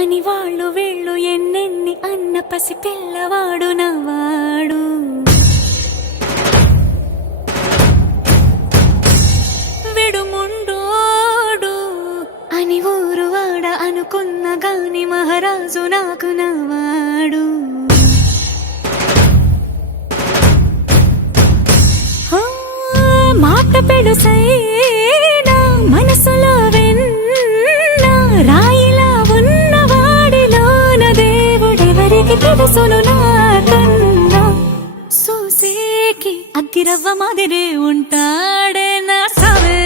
అని వాళ్ళు వీళ్ళు ఎన్నెన్ని అన్న పసి పిల్లవాడు నవ్వాడు. విడుముండోడు అని ఊరు వాడ అనుకున్న గాని మహారాజు నాకు నవ్వాడు. మాట పెడుసైనా మనసులో వెన్న రాయిలా ఉన్నవాడిలోన దేవుడెవరికి తెలుసును నాకన్నా. సూసేకి అగ్గిరవ్వ మాదిరే ఉంటాడే నా సావే.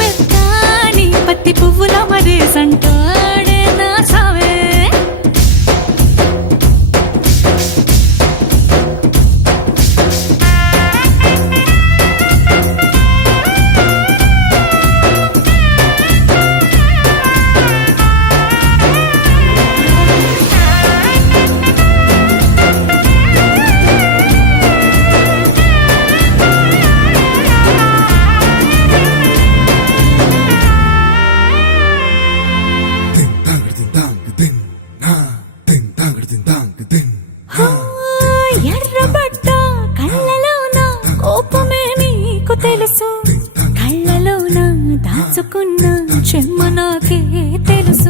మెత్తాని పత్తి పువ్వుల మరేసంటాడే నా సావే. ఎర్రబడ్డ కళ్ళలోన కోపమే నీకు తెలుసు, కళ్ళలోన దాచుకున్న చెమ్మ నాకే తెలుసు.